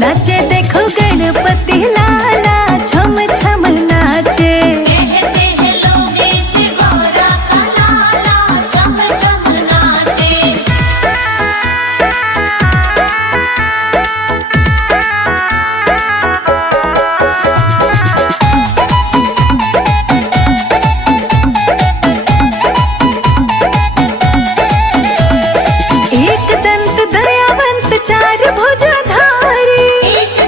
नाचे देखो गणपति लाला छम छम नाचे। कहते हैं लोग इस गौरा का लाला चम चम नाचे। एक दंत दयावंत चार भुजधारी, एक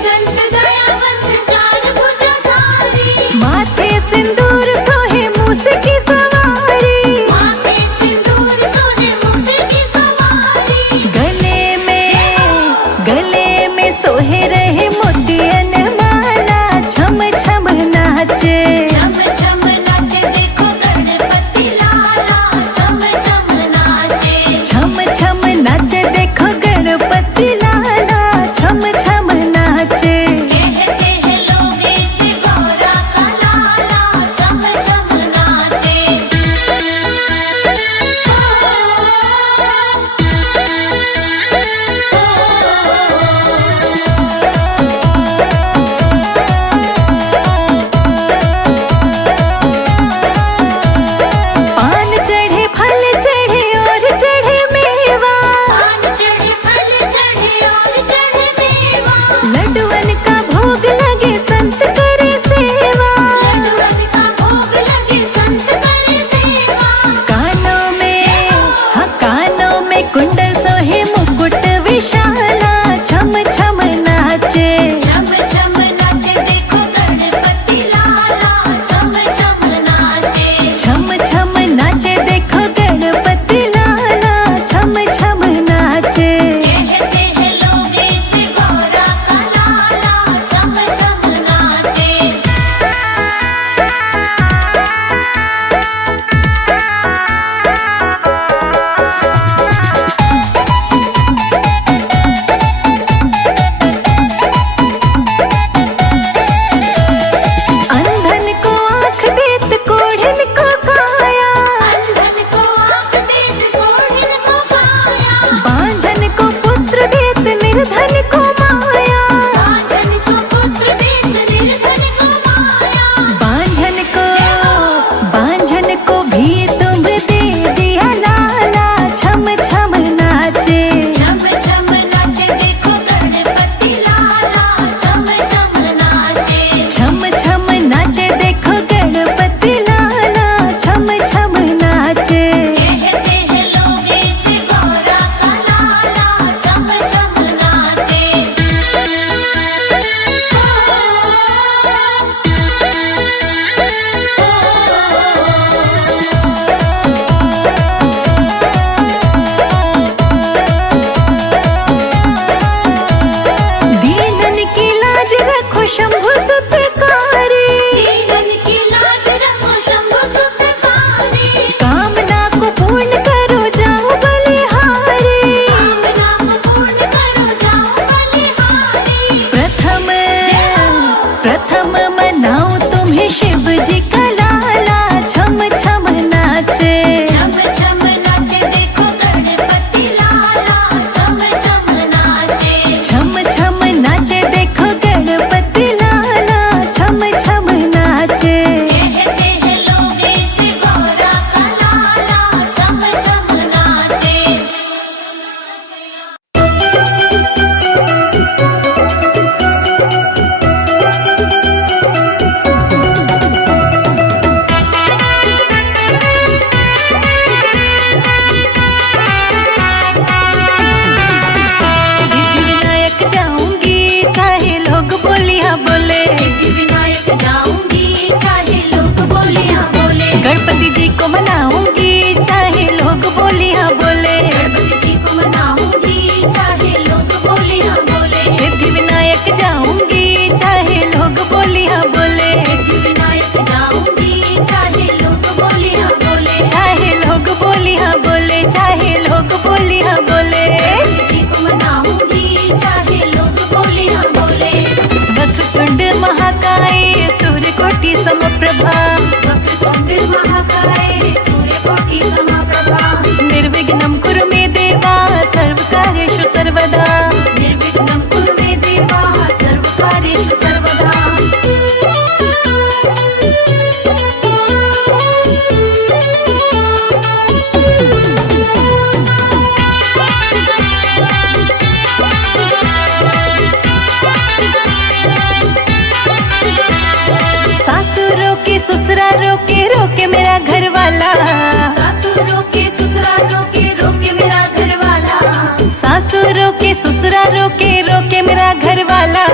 सासू रोके ससुरा रोके रोके मेरा घर वाला,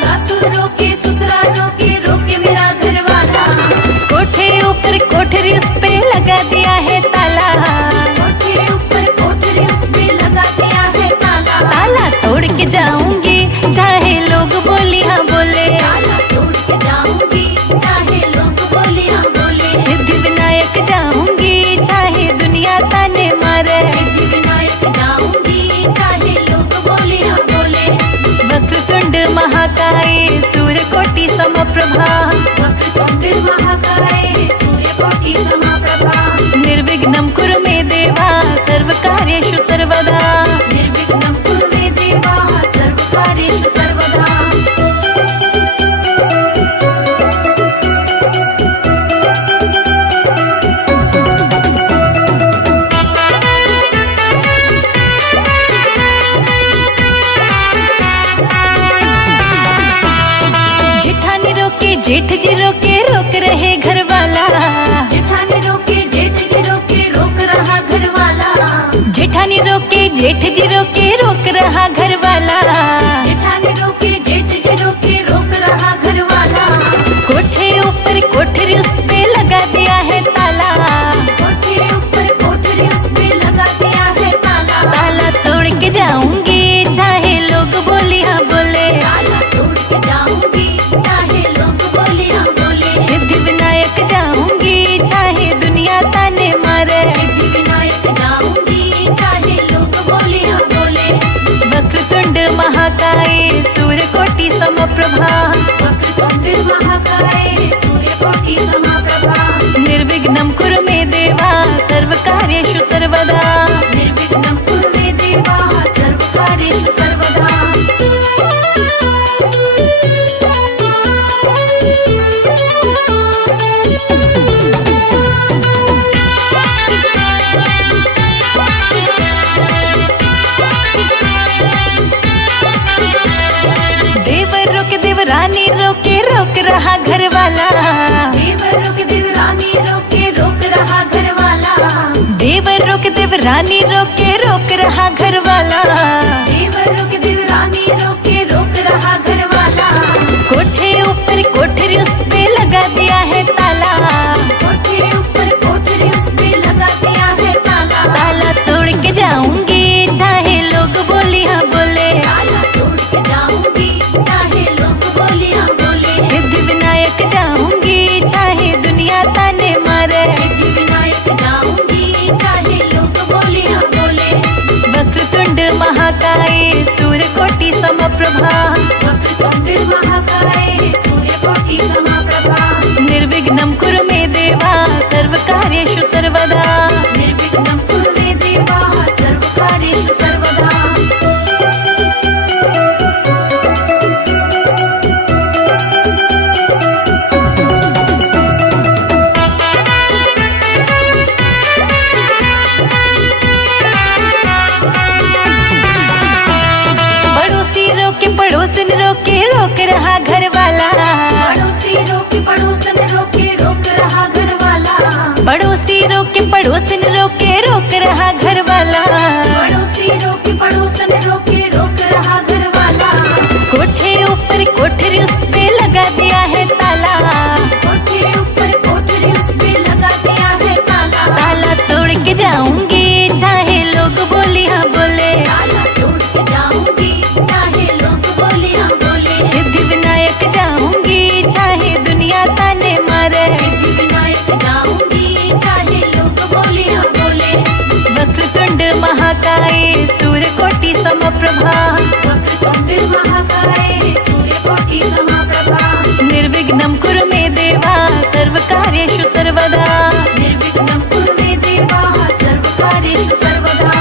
सासू रोके ससुरा रोके रोके मेरा घर वाला। कोठे ऊपर कोठरी उस पे लगा दिया है ताला, कोठे ऊपर कोठरी उस पे लगा दिया है ताला। ताला तोड़ के जाऊंगी चाहे लोग बोली हाँ बोले, ताला तोड़ के जाऊंगी चाहे लोग बोले हाँ बोले। सिद्धि विनायक जाऊंगी चाहे दुनिया ताने मारे, सिद्धि विनायक जाऊंगी चाहे लोग बोले हाँ बोले। वक्रतुंड महाकाय सूर्यकोटि समप्रभा, वक्रतुंड महाकाय सूर्यकोटि समप्रभा। निर्विघ्नं कुरु मे देवा सर्वकार्येषु सर्वदा, निर्विघ्नं कुरु मे देवा सर्वकार्येषु सर्वदा। जेठानी रोके जेठ जी रोके रोक रहे घर वाला, जेठानी रोके जेठ जी रोके रोक रहा घर वाला। जेठानी रोके जेठ जी रोके रोक रहा घर वाला, जेठानी रोके जेठ जी रोके रोक रहा घर वाला। कोठे ऊपर कोठरी उस पे लगा दिया है ताला, कोठे ऊपर कोठरी उस पे लगा दिया है ताला। ताला तोड़ के जाऊंगी चाहे लोग बोली हाँ बोले, ताला तोड़ के जाऊंगी चाहे लोग बोले हाँ बोले। सिद्धि विनायक जाऊंगी चाहे दुनिया ताने मारे, सिद्धि विनायक जाऊंगी चाहे लोग बोले हाँ बोले। वक्रतुंड महाकाय सूर्यकोटि समप्रभा, वक्रतुंड महाकाय सूर्यकोटि समप्रभा। निर्विघ्नं कुरु मे देवा सर्वकार्येषु सर्वदा, निर्विघ्नं कुरु मे देवा सर्वकार्येषु सर्वदा। देवर रोके देवरानी रोके रोक रहा घर वाला, देवर रोके देवरानी रोके रोक रहा घर वाला। देवर रोके देवरानी रोके रोक रहा घर वाला, देवर रोके देवरानी रोके रोक रहा घर वाला। कोठे ऊपर कोठरी उस पे लगा दिया है ताला, कोठे ऊपर कोठरी उस पे लगा दिया है ताला। ताला तोड़ के जाऊंगी चाहे लोग बोली हाँ बोले, ताला तोड़ के जाऊंगी चाहे लोग बोले हाँ बोले। सिद्धि विनायक जाऊंगी चाहे दुनिया ताने मारे, सिद्धि विनायक जाऊंगी चाहे लोग बोले हाँ बोले। वक्रतुंड महाकाय सूर्यकोटि समप्रभा, वक्रतुंड महाकाय सूर्यकोटि समप्रभा। निर्विघ्नं कुरु मे देवा सर्वकार्येषु सर्वदा, निर्विघ्नं कुरु मे देवा सर्वकार्येषु सर्वदा। पड़ोसी रोके पड़ोसन रोके रोक रहा घर वाला, पड़ोसी रोके पड़ोसन रोके रोक रहा घर वाला। पड़ोसी रोके पड़ोसन रोके रोक रहा घर वाला, पड़ोसी रोके पड़ोसन रोके रोक रहा घर वाला। कोठे ऊपर कोठरी उस पे लगा दिया है ताला, कोठे ऊपर कोठरी उस पे लगा दिया है ताला। ताला तोड़ के जाऊंगी चाहे लोग बोली हाँ बोले, ताला तोड़ के जाऊंगी चाहे लोग बोले हाँ बोले। सिद्धि विनायक जाऊंगी चाहे दुनिया ताने मारे, सिद्धि विनायक जाऊंगी चाहे लोग बोले हाँ बोले। वक्रतुंड महाकाय सूर्यकोटि समप्रभा, वक्रतुंड महाकाय सूर्यकोटि समप्रभा। निर्विघ्नं कुरु मे देवा सर्वकार्येषु सर्वदा, निर्विघ्नं कुरु मे देवा सर्वकार्येषु सर्वदा।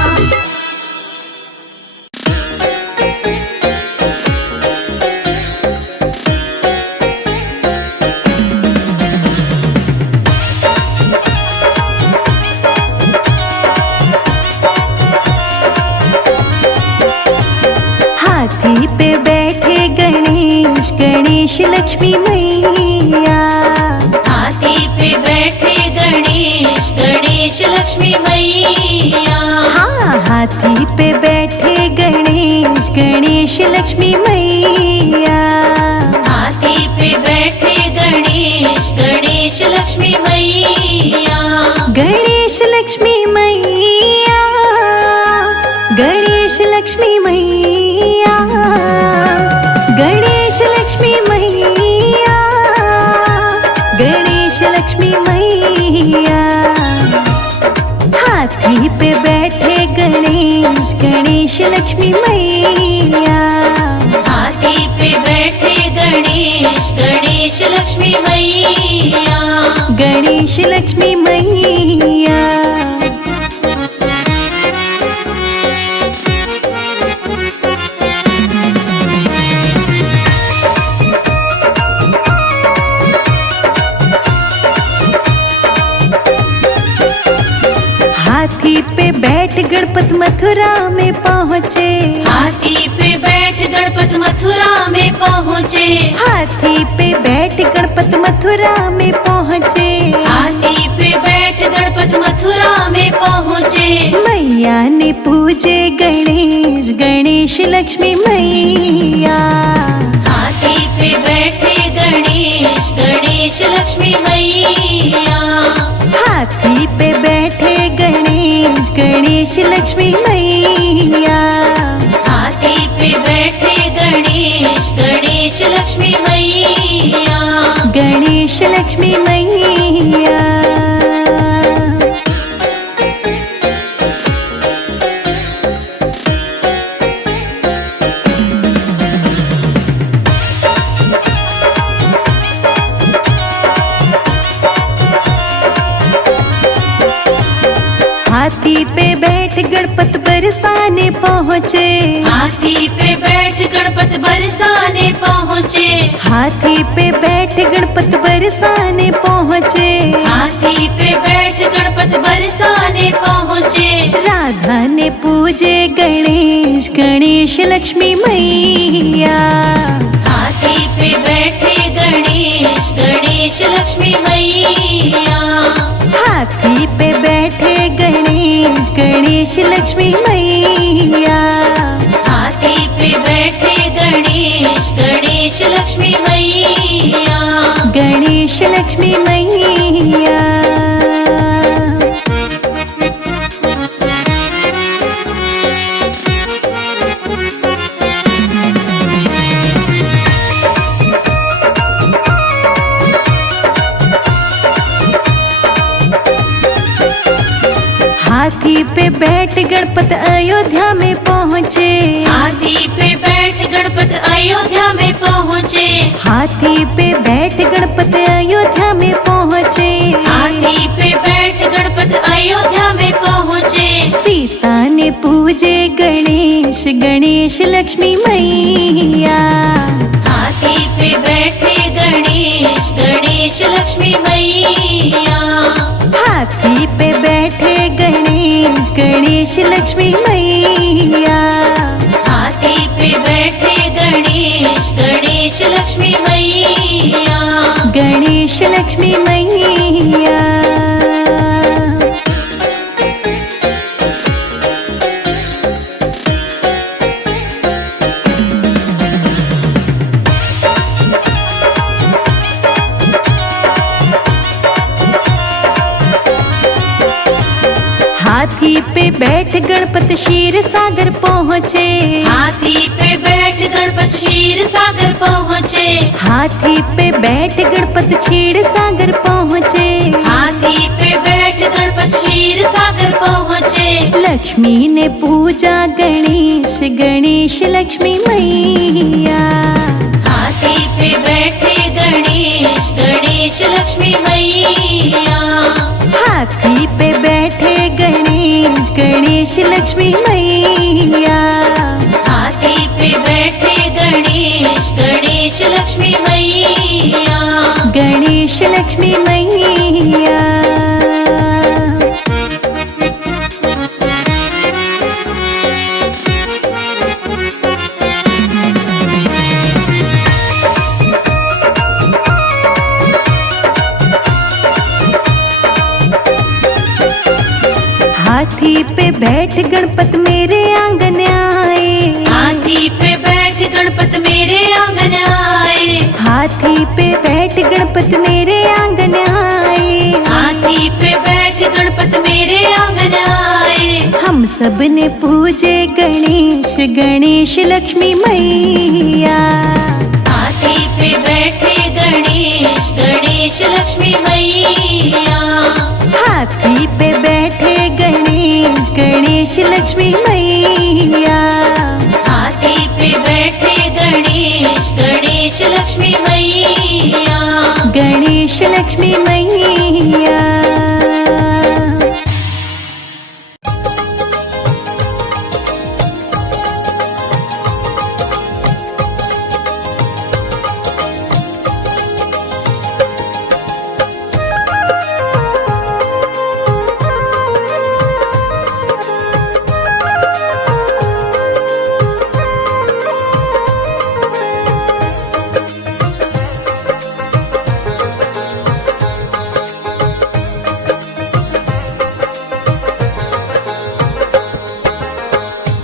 हाथी पे बैठे गणेश गणेश लक्ष्मी मैया, हाथी पे बैठे गणेश गणेश लक्ष्मी मैया। हाँ हाथी पे बैठे गणेश लक्ष्मी मैया। हाथी पे बैठे गणेश गणेश लक्ष्मी मैया। गणेश लक्ष्मी मैया, गणेश लक्ष्मी मैया, गणेश लक्ष्मी मैया, गणेश लक्ष्मी मैया। हाथी पे बैठे गणेश गणेश लक्ष्मी मैया। हाथी पे बैठे गणेश गणेश लक्ष्मी मैया। गणेश लक्ष्मी मैया। हाथी पे बैठ गणपत मथुरा में पहुँचे। हाथी पे बैठ गणपत मथुरा में पहुँचे। हाथी पे बैठ गणपत मथुरा में पहुँचे। हाथी पे बैठ गणपत मथुरा में पहुँचे। मैया ने पूजे गणेश गणेश लक्ष्मी मैया। हाथी पे बैठे गणेश गणेश लक्ष्मी मैया। हाथी पे बैठे गणेश गणेश लक्ष्मी मैया। हाथी पे बैठे गणेश गणेश लक्ष्मी मैया। गणेश लक्ष्मी मैया। हाथी पे बैठ गणपत बरसाने पहुँचे। हाथी पे बैठ गणपत बरसाने पहुँचे। हाथी पे बैठ गणपत बरसाने पहुँचे। हाथी पे बैठ गणपत बरसाने पहुँचे। राधा ने पूजे गणेश गणेश लक्ष्मी मैया। हाथी पे बैठे गणेश गणेश लक्ष्मी मैया। हाथी पे बैठे गणेश गणेश लक्ष्मी मैया। हाथी पे बैठे गणेश गणेश लक्ष्मी मैया। गणेश लक्ष्मी मैया। हाथी पे बैठ गणपत अयोध्या में पहुँचे। हाथी पे बैठ गणपत अयोध्या में पहुँचे। हाथी पे बैठ गणपत अयोध्या में पहुँचे। हाथी पे बैठ गणपत अयोध्या में पहुँचे। सीता ने पूजे गणेश गणेश लक्ष्मी मैया। हाथी पे बैठे गणेश गणेश लक्ष्मी मैया। हाथी पे बैठे गणेश गणेश लक्ष्मी मैया। हाथी पे बैठे गणेश गणेश लक्ष्मी मैया। गणेश लक्ष्मी मैया। हाथी पे बैठ गणपत क्षीर सागर पहुँचे। हाथी पे बैठ गणपत क्षीर सागर पहुँचे। हाथी पे बैठ गणपत क्षीर सागर पहुँचे। हाथी पे बैठ गणपत क्षीर सागर पहुँचे। लक्ष्मी ने पूजा गणेश गणेश लक्ष्मी मैया। हाथी पे बैठे गणेश गणेश लक्ष्मी मैया। हाथी पे बैठे गणेश गणेश लक्ष्मी मैया। हाथी पे बैठे गणेश गणेश लक्ष्मी मैया। गणेश लक्ष्मी मैया। हाथी पे बैठ गणपत मेरे आंगन आए। हाथी पे बैठ हाथी पे बैठ गणपत मेरे आंगन आए, हाथी पे बैठ गणपत मेरे आंगन आए। हम सब ने पूजे गणेश गणेश लक्ष्मी मैया। हाथी पे बैठे गणेश गणेश लक्ष्मी मैया। हाथी पे बैठे गणेश गणेश लक्ष्मी मैया। हाथी पे बैठे गणेश गणेश लक्ष्मी मैया। गणेश लक्ष्मी मैया।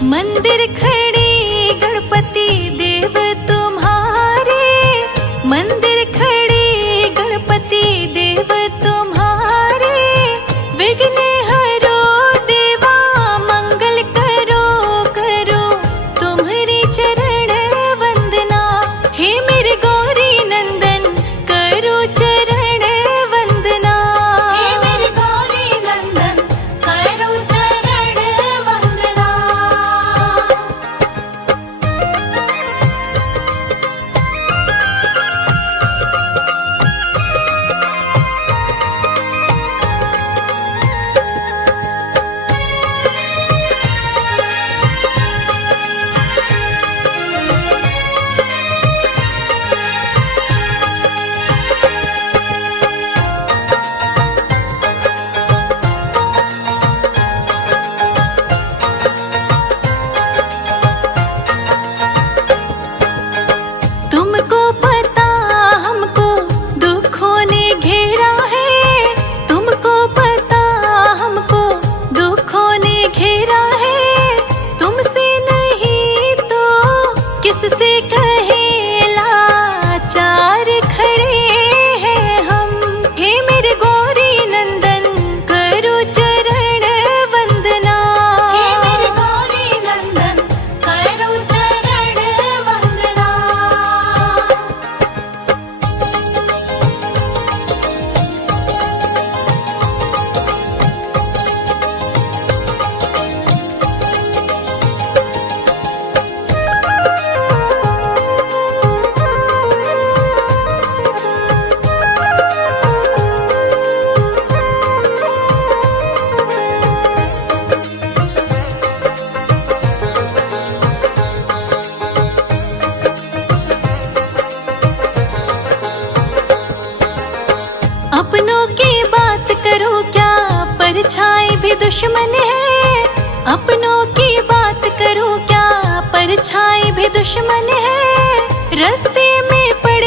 मंदिर खड़े गणपति देव तुम्हारे, मंदिर खड़े गणपति देव तुम्हारे। विघ्न हरो देवा मंगल करो करो, तुम्हारे चरण वंदना। हे मेरे गौरी नंदन करो चरण वंदना। हे मेरे गौरी नंदन करो चरण वंदना। तुमको पता हमको दुखों ने घेरा है, तुमको पता हमको दुखों ने घेरा है। तुमसे नहीं तो किससे कहे लाचार खड़े हैं हम। हे मेरे गौरी नंदन करो चरण वंदना। हे मेरे गौरी नंदन करो चरण वंदना। अपनों की बात करो क्या परछाई भी दुश्मन है। अपनों की बात करो क्या परछाई भी दुश्मन है। रास्ते में पड़